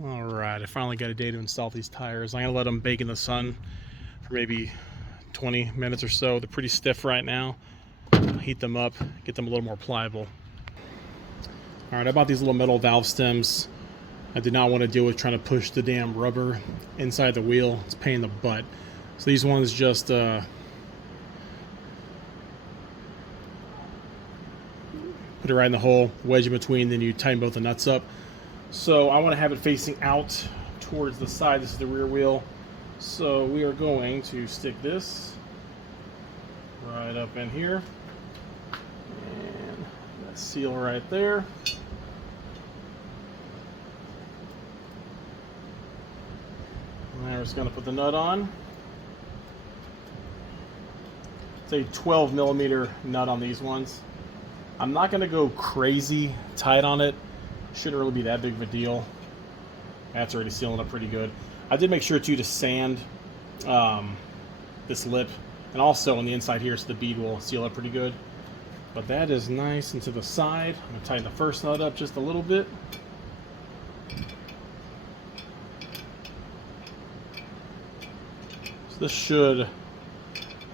All right, I finally got a day to install these tires. I'm gonna let them bake in the sun for maybe 20 minutes or so. They're pretty stiff right now. Heat them up, get them a little more pliable. All right, I bought these little metal valve stems. I did not want to deal with trying to push the damn rubber inside the wheel. It's a pain in the butt. So these ones just put it right in the hole, wedge in between, then you tighten both the nuts up. So I want to have it facing out towards the side. This is the rear wheel. So we are going to stick this right up in here. And that seal right there. And we're just going to put the nut on. It's a 12 millimeter nut on these ones. I'm not going to go crazy tight on it. Shouldn't really be that big of a deal. That's already sealing up pretty good. I did make sure too to sand this lip, and also on the inside here, so the bead will seal up pretty good. But that is nice. And to the side, I'm going to tighten the first nut up just a little bit. So this should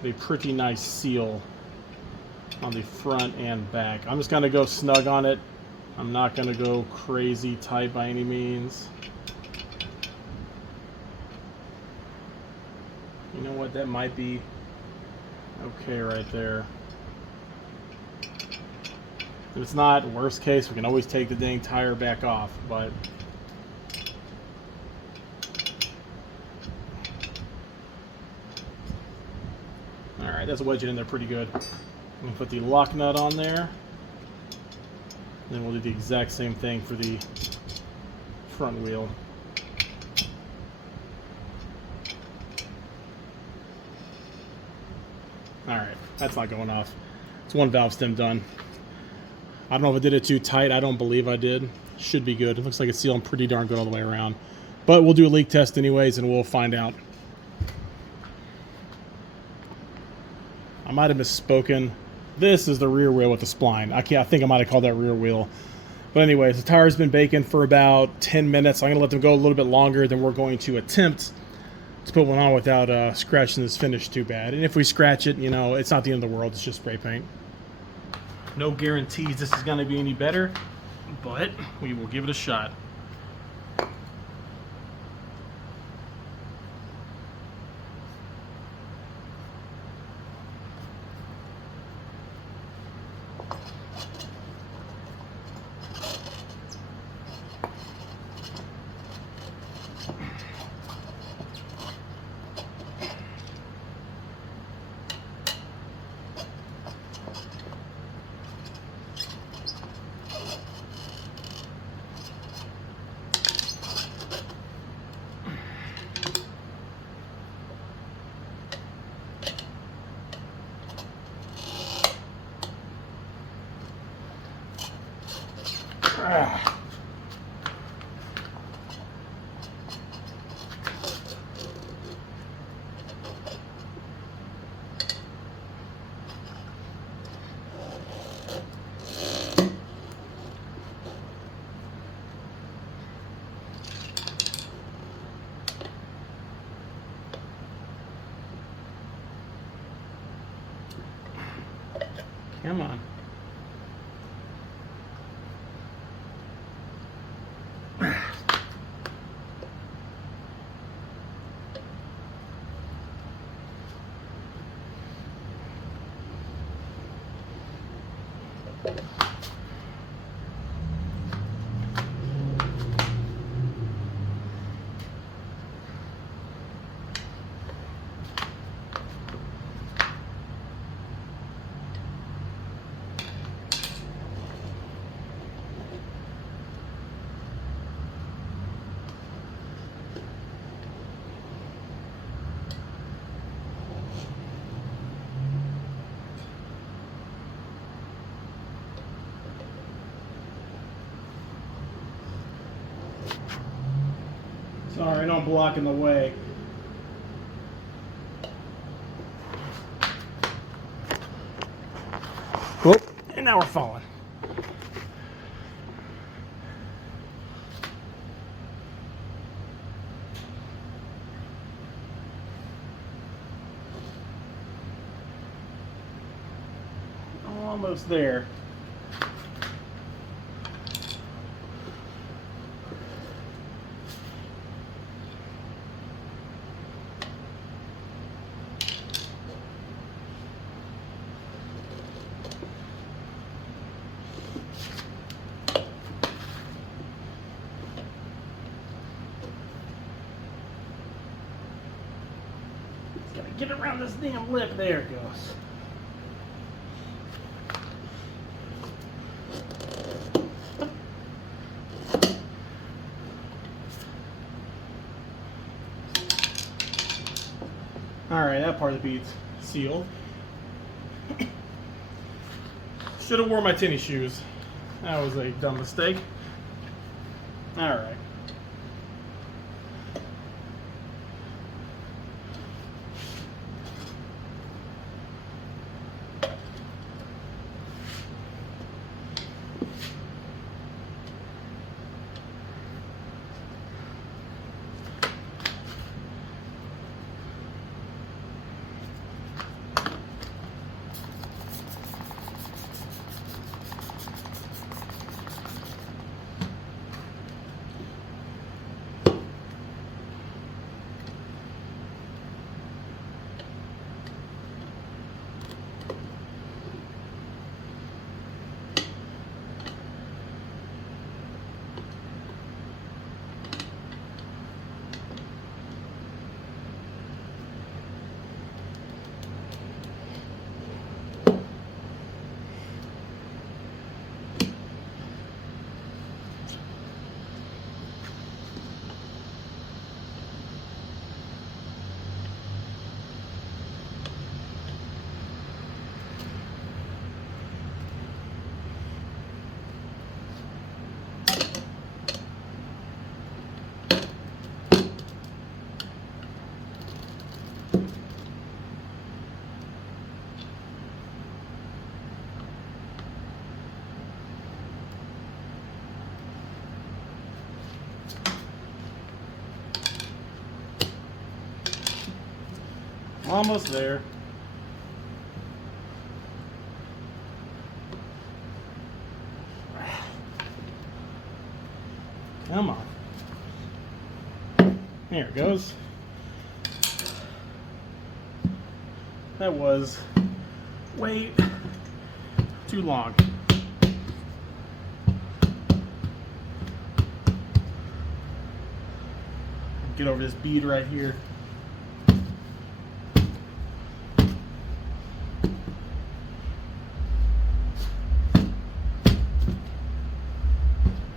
be a pretty nice seal on the front and back. I'm just going to go snug on it. I'm not going to go crazy tight by any means. You know what? That might be okay right there. If it's not, worst case, we can always take the dang tire back off, but alright, that's wedging in there pretty good. I'm going to put the lock nut on there. Then we'll do the exact same thing for the front wheel. Alright, that's not going off. It's one valve stem done. I don't know if I did it too tight. I don't believe I did. Should be good. It looks like it's sealing pretty darn good all the way around. But we'll do a leak test anyways, and we'll find out. I might have misspoken. This is the rear wheel with the spline. I think I might have called that rear wheel. But anyways, the tire's been baking for about 10 minutes. I'm going to let them go a little bit longer. Then we're going to attempt to put one on without scratching this finish too bad. And if we scratch it, you know, it's not the end of the world. It's just spray paint. No guarantees this is going to be any better, but we will give it a shot. Come on. Sorry, don't block in the way. Whoop, and now we're falling. almost there. Gotta get around this damn lip. There it goes. Alright, that part of the bead's sealed. Should have worn my tennis shoes. That was a dumb mistake. Alright. Almost there. Come on. There it goes. That was way too long. Get over this bead right here.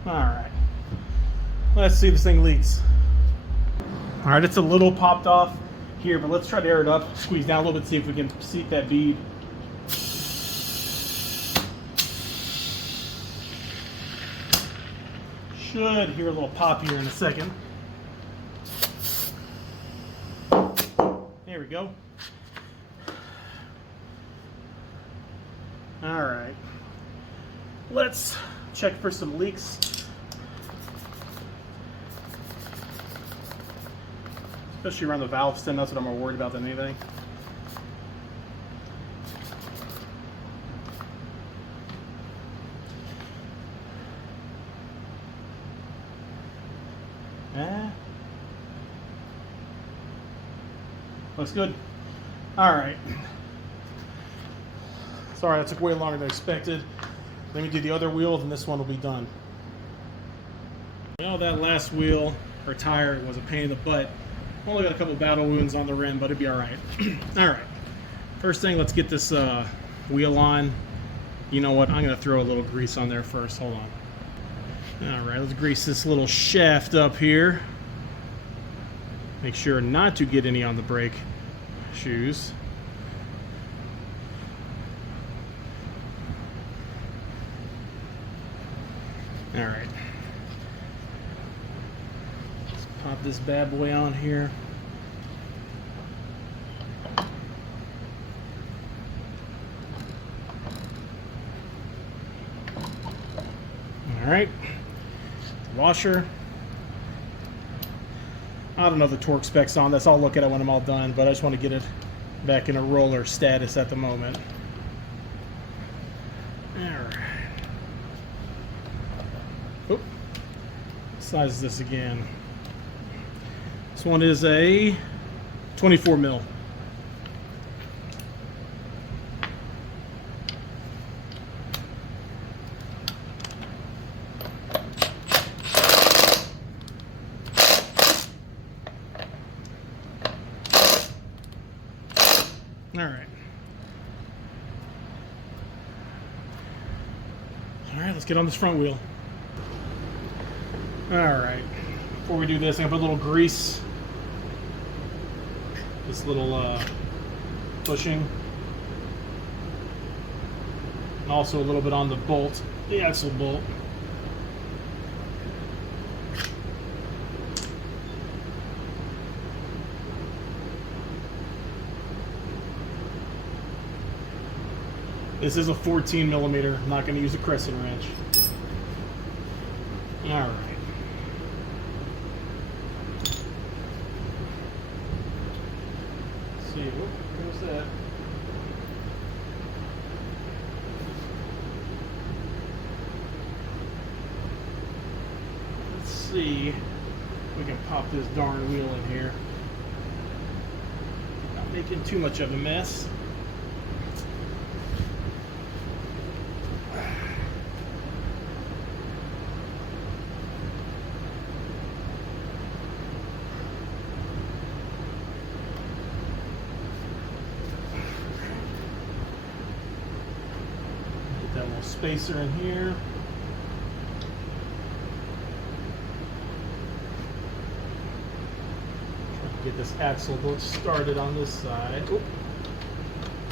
Alright, let's see if this thing leaks. Alright, it's a little popped off here, but let's try to air it up. Squeeze down a little bit, see if we can seat that bead. Should hear a little pop here in a second. There we go. Alright, let's check for some leaks. Especially around the valve stem, that's what I'm more worried about than anything. Looks good. Alright. Sorry, that took way longer than expected. Let me do the other wheel, then this one will be done. Well, that last wheel, or tire, was a pain in the butt. Only got a couple battle wounds on the rim, but it'd be alright. Alright. First thing, let's get this wheel on. You know what? I'm going to throw a little grease on there first. Hold on. Alright, let's grease this little shaft up here. Make sure not to get any on the brake shoes. Alright. Let's pop this bad boy on here. Alright. Washer. I don't know the torque specs on this. I'll look at it when I'm all done, but I just want to get it back in a roller status at the moment. Alright. Oop. What size is this again? This one is a 24 mil. Alright. Alright, let's get on this front wheel. Alright. Before we do this, I'm going to put a little grease. This little bushing. And also a little bit on the bolt, the axle bolt. This is a 14 millimeter. I'm not going to use a crescent wrench. All right. Let's see. Whoop, where's that? Let's see if we can pop this darn wheel in here. Not making too much of a mess. That little spacer in here. Try to get this axle bolt started on this side. Oop.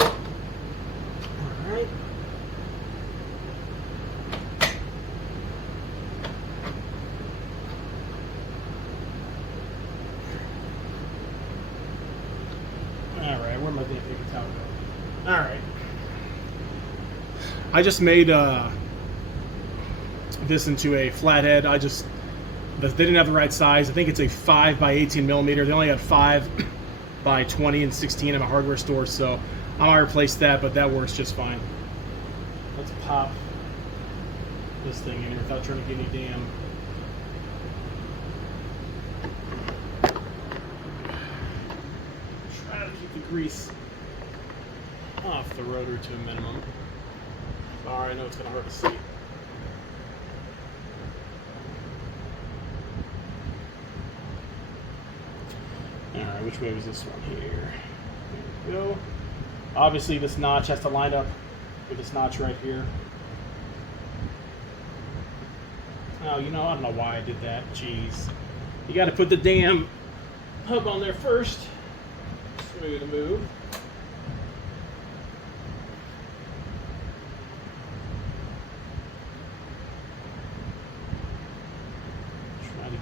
All right. All right, where am I going to take the towel go? All right. I just made this into a flathead. They didn't have the right size. I think it's a 5 by 18 millimeter. They only had 5 by 20 and 16 in a hardware store, so I might replace that, but that works just fine. Let's pop this thing in here without trying to get any damn. Try to keep the grease off the rotor to a minimum. Sorry, I know it's going to hurt to see. Alright, which way was this one here? There we go. Obviously, this notch has to line up with this notch right here. Oh, you know, I don't know why I did that. Jeez. You got to put the damn hub on there first. Smooth move.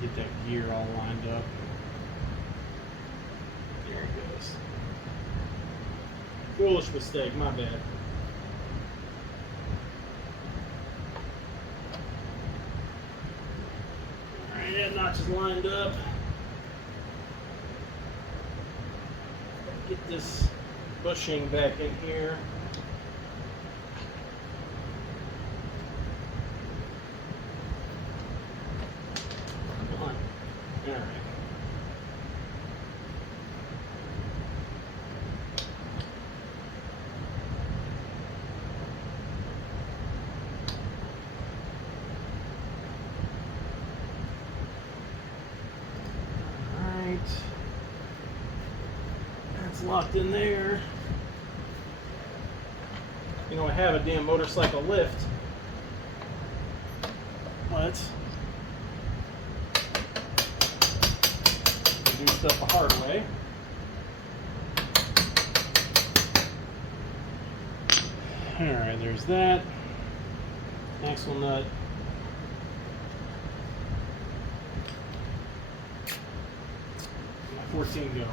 Get that gear all lined up. There it goes. Foolish mistake, my bad. Alright, that notch is lined up. Get this bushing back in here. All right. All right. That's locked in there. You know, I have a damn motorcycle lift, but do stuff the hard way. Alright, there's that. Axle nut. My 14 go.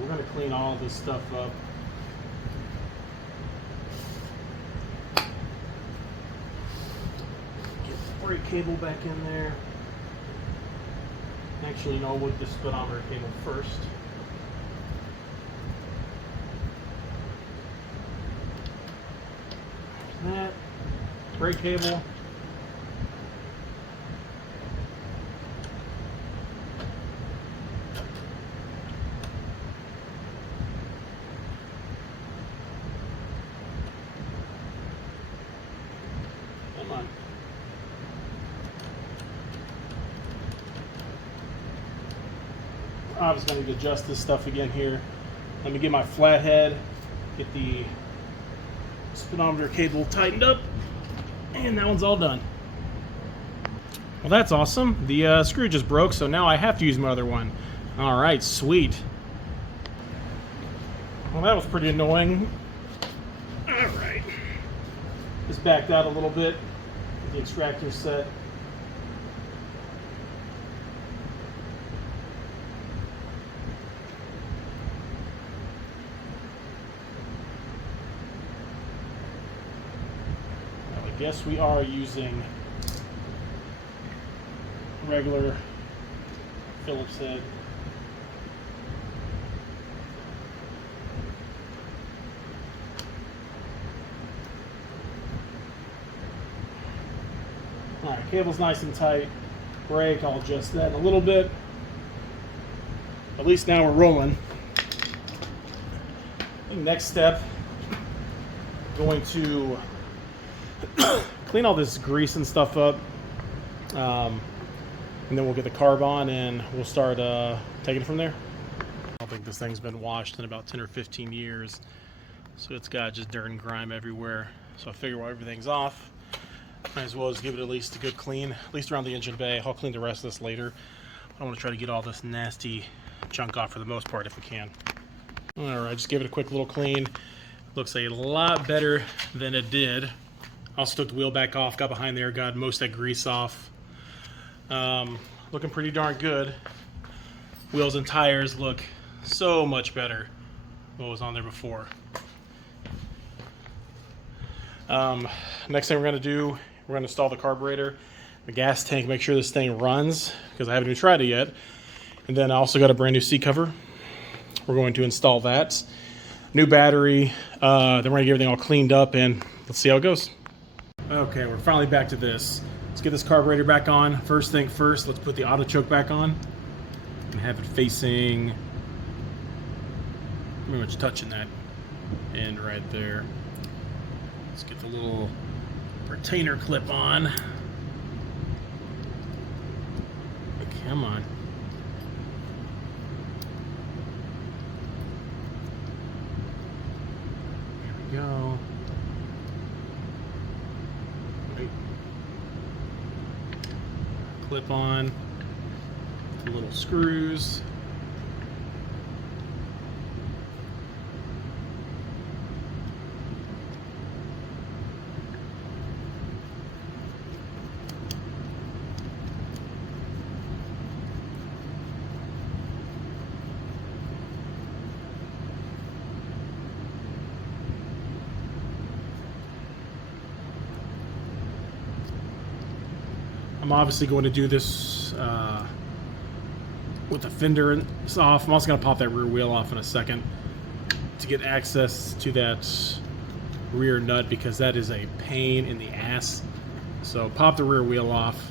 We're going to clean all this stuff up. brake cable back in there. Actually, no, with the speedometer cable first. That brake cable. Come on. Obviously, I need to adjust this stuff again here. Let me get my flathead, get the speedometer cable tightened up, and that one's all done. Well, that's awesome. The screw just broke, so now I have to use my other one. All right, sweet. Well, that was pretty annoying. All right. Just backed out a little bit. Get the extractor set. I guess we are using regular Phillips head. Alright, cable's nice and tight. Brake, I'll adjust that in a little bit. At least now we're rolling. Next step, going to clean all this grease and stuff up, and then we'll get the carb on and we'll start taking it from there. I don't think this thing's been washed in about 10 or 15 years, so it's got just dirt and grime everywhere. So I figure while everything's off, might as well just give it at least a good clean, at least around the engine bay. I'll clean the rest of this later. I want to try to get all this nasty junk off for the most part if we can. Alright, just give it a quick little clean. Looks a lot better than it did. Also took the wheel back off, got behind there, got most of that grease off. Looking pretty darn good. Wheels and tires look so much better than what was on there before. Next thing we're going to do, we're going to install the carburetor, the gas tank, make sure this thing runs, because I haven't even tried it yet. And then I also got a brand new seat cover. We're going to install that. New battery, then we're going to get everything all cleaned up, and let's see how it goes. Okay, we're finally back to this. Let's get this carburetor back on. First thing first, let's put the auto choke back on and have it facing, pretty much touching that end right there. Let's get the little retainer clip on. Come on. There we go. Clip on the little screws. I'm obviously going to do this with the fender off. I'm also going to pop that rear wheel off in a second to get access to that rear nut, because that is a pain in the ass. So pop the rear wheel off,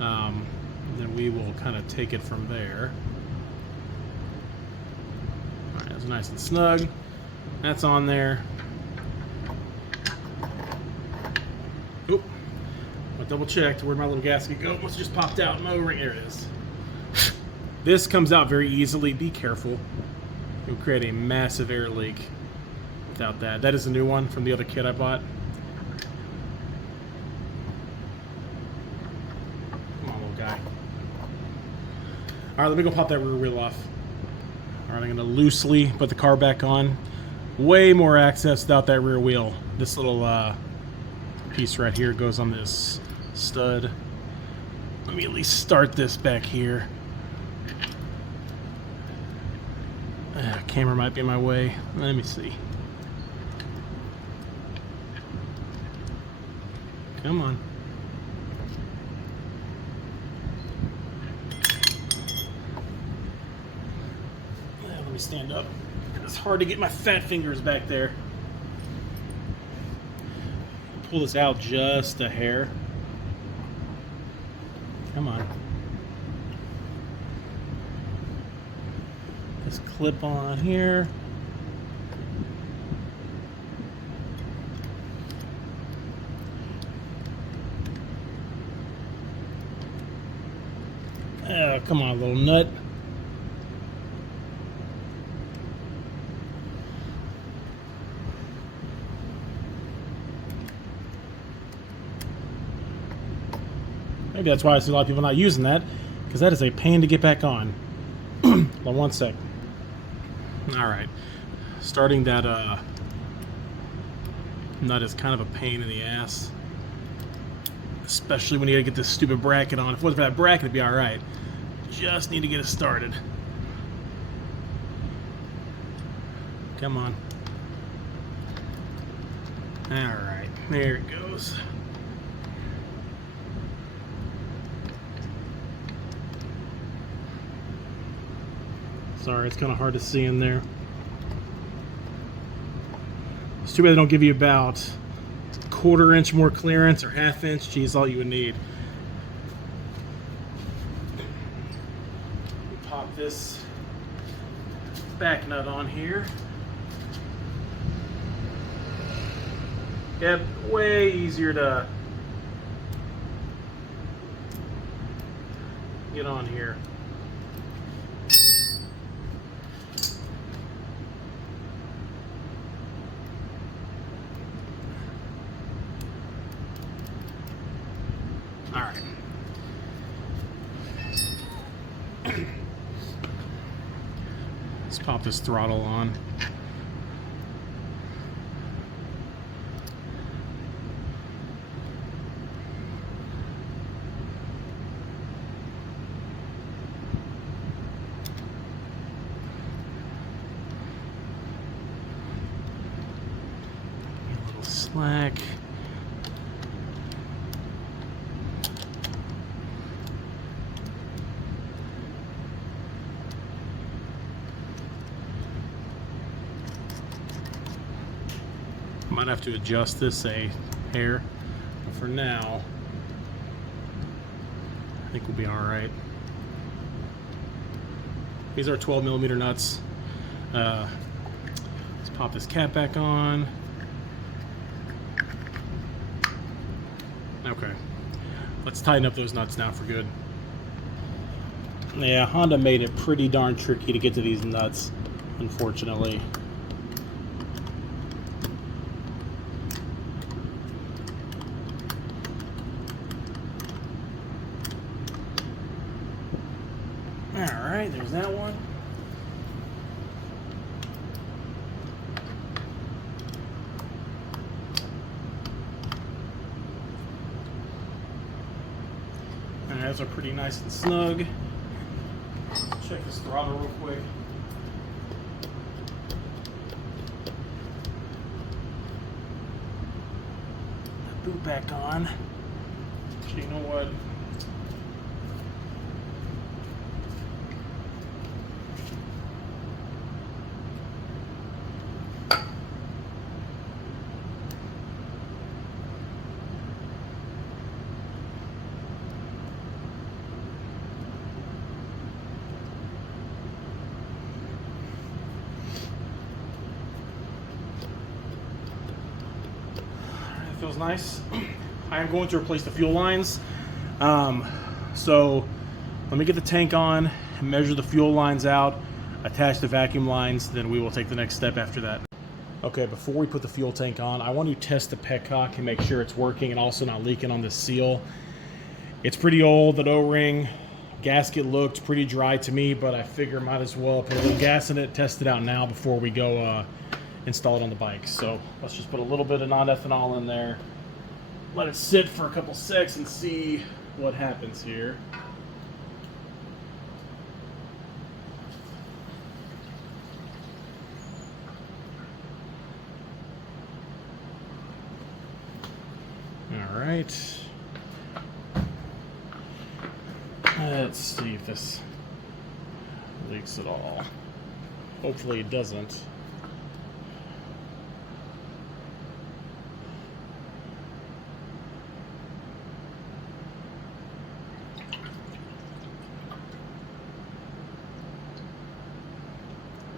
and then we will kind of take it from there. All right, that's nice and snug. That's on there. Oop. I double checked. Where'd my little gasket go? Must have just popped out. No, right here it is. This comes out very easily. Be careful. It will create a massive air leak without that. That is a new one from the other kit I bought. Come on, little guy. All right, let me go pop that rear wheel off. All right, I'm going to loosely put the car back on. Way more access without that rear wheel. This little piece right here goes on this stud. Let me at least start this back here. Camera might be in my way. Let me see. Come on. me stand up. It's hard to get my fat fingers back there. Pull this out just a hair. Come on. This clip on here. Oh, come on, little nut. Maybe that's why I see a lot of people not using that, because that is a pain to get back on. Hold on one sec. Alright. Starting that nut is kind of a pain in the ass. Especially when you gotta get this stupid bracket on. If it wasn't for that bracket, it'd be alright. Just need to get it started. Come on. Alright, there it goes. Sorry, it's kind of hard to see in there. It's too bad they don't give you about 1/4 inch more clearance or 1/2 inch. Geez, all you would need. Pop this back nut on here. Yep, way easier to get on here. All right. Let's pop this throttle on. A little slack. Might have to adjust this a hair, but for now, I think we'll be all right. These are 12mm nuts. Let's pop this cap back on. Okay, let's tighten up those nuts now for good. Yeah, Honda made it pretty darn tricky to get to these nuts, unfortunately. Alright, there's that one. Alright, those are pretty nice and snug. Check this throttle real quick. Boot back on. Actually, you know what? Feels nice. I am going to replace the fuel lines. So let me get the tank on, measure the fuel lines out, attach the vacuum lines, then we will take the next step after that. Okay, before we put the fuel tank on, I want to test the petcock and make sure it's working and also not leaking on the seal. It's pretty old, the O-ring gasket looked pretty dry to me, but I figure might as well put a little gas in it, test it out now before we go install it on the bike. So let's just put a little bit of non-ethanol in there, let it sit for a couple seconds and see what happens here. All right, let's see if this leaks at all. Hopefully it doesn't.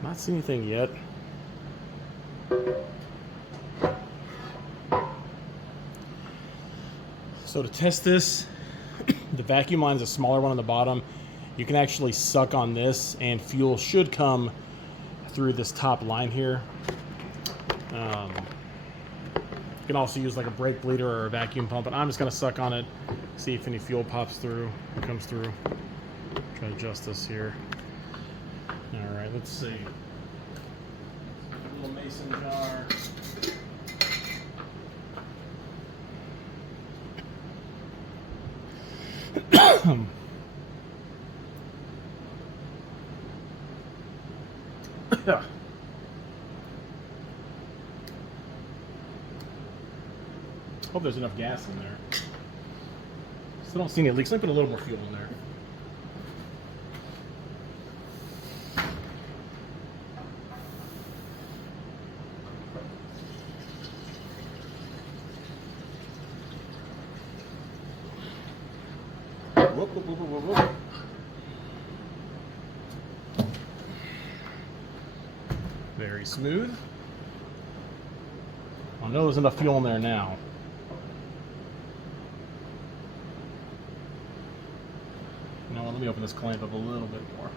Not seen anything yet. So to test this, the vacuum line is a smaller one on the bottom. You can actually suck on this and fuel should come through this top line here. You can also use like a brake bleeder or a vacuum pump, and I'm just gonna suck on it, see if any fuel pops through or comes through. Try to adjust this here. All right, let's see. A little mason jar. Hope there's enough gas in there. Still don't see any leaks. Let me put a little more fuel in there. Whoop, whoop, whoop, whoop, whoop. Very smooth. I know there's enough fuel in there now. Now let me open this clamp up a little bit more.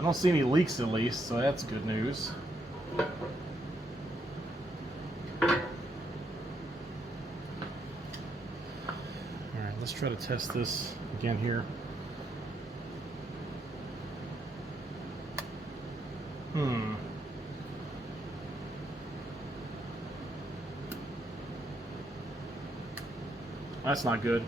I don't see any leaks at least, so that's good news. Alright, let's try to test this again here. That's not good.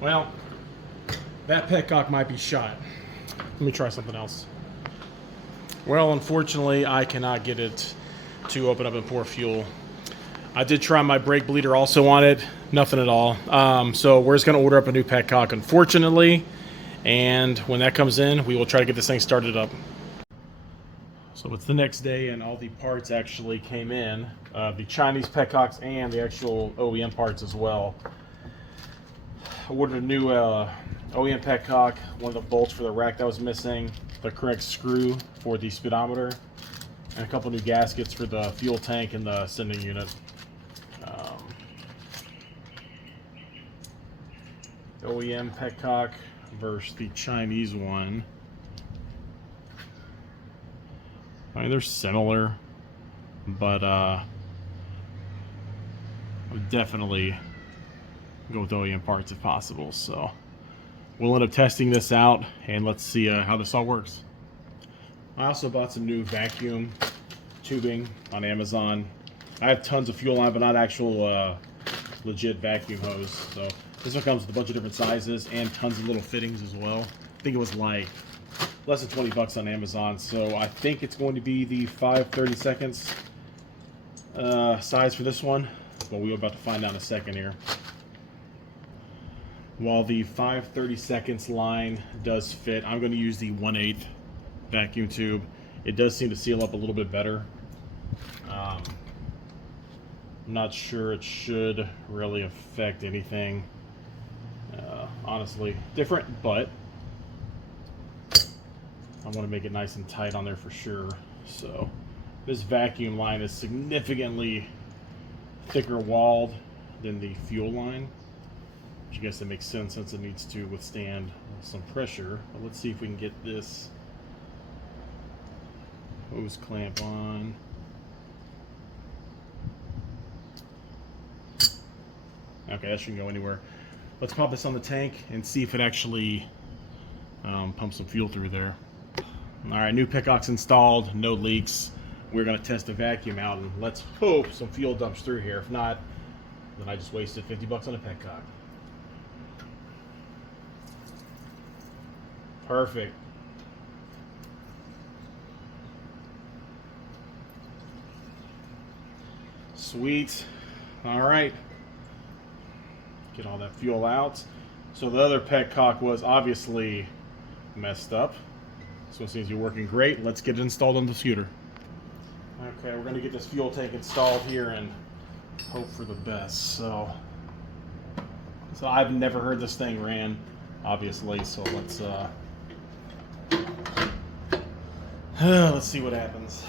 Well, that petcock might be shot. Let me try something else. Well, unfortunately, I cannot get it to open up and pour fuel. I did try my brake bleeder also on it. Nothing at all. So we're just going to order up a new petcock, unfortunately. And when that comes in, we will try to get this thing started up. So it's the next day, and all the parts actually came in. The Chinese petcocks and the actual OEM parts as well. I ordered a new OEM petcock, one of the bolts for the rack that was missing, the correct screw for the speedometer, and a couple new gaskets for the fuel tank and the sending unit. OEM petcock versus the Chinese one. I mean, they're similar, but I would definitely go with OEM parts if possible. So we'll end up testing this out, and let's see how this all works. I also bought some new vacuum tubing on Amazon. I have tons of fuel on, but not actual legit vacuum hose. So this one comes with a bunch of different sizes and tons of little fittings as well. I think it was like less than 20 bucks on Amazon. So I think it's going to be the 5/32 size for this one, but we're about to find out in a second here. While the 5/32 line does fit, I'm going to use the 1/8 vacuum tube. It does seem to seal up a little bit better. I'm not sure it should really affect anything. Honestly, different, but I want to make it nice and tight on there for sure. So this vacuum line is significantly thicker walled than the fuel line, which I guess that makes sense since it needs to withstand some pressure. But let's see if we can get this hose clamp on. Okay, that shouldn't go anywhere. Let's pop this on the tank and see if it actually pumps some fuel through there. Alright, new petcock's installed, no leaks. We're going to test the vacuum out, and let's hope some fuel dumps through here. If not, then I just wasted 50 bucks on a petcock. Perfect. Sweet. All right. Get all that fuel out. So the other petcock was obviously messed up. So it seems to be working great. Let's get it installed on the scooter. Okay, we're going to get this fuel tank installed here and hope for the best. So I've never heard this thing ran, obviously. So let's see what happens.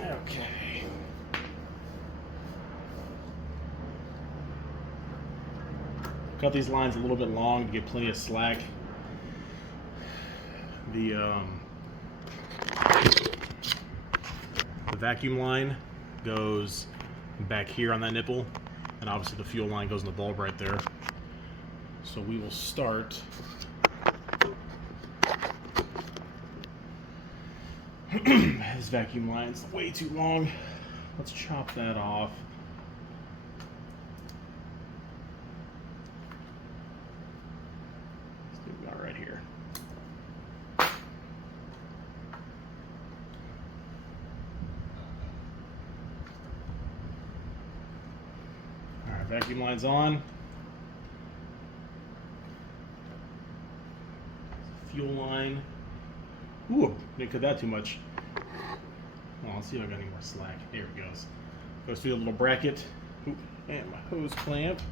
Okay. Cut these lines a little bit long to get plenty of slack. The vacuum line goes back here on that nipple, and obviously the fuel line goes in the bulb right there. So we will start his vacuum line's way too long. Let's chop that off. Let's do about right here. Alright, vacuum line's on. Fuel line. Ooh, didn't cut that too much. Well, let's see if I got any more slack. There it goes. Goes through the little bracket. Ooh, and my hose clamp.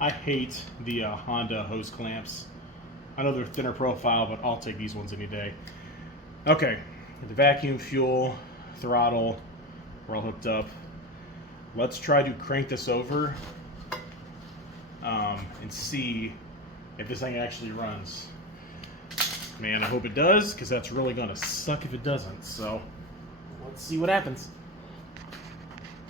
I hate the Honda hose clamps. I know they're thinner profile, but I'll take these ones any day. Okay, the vacuum, fuel, throttle, we're all hooked up. Let's try to crank this over and see if this thing actually runs. Man, I hope it does, because that's really going to suck if it doesn't. So let's see what happens.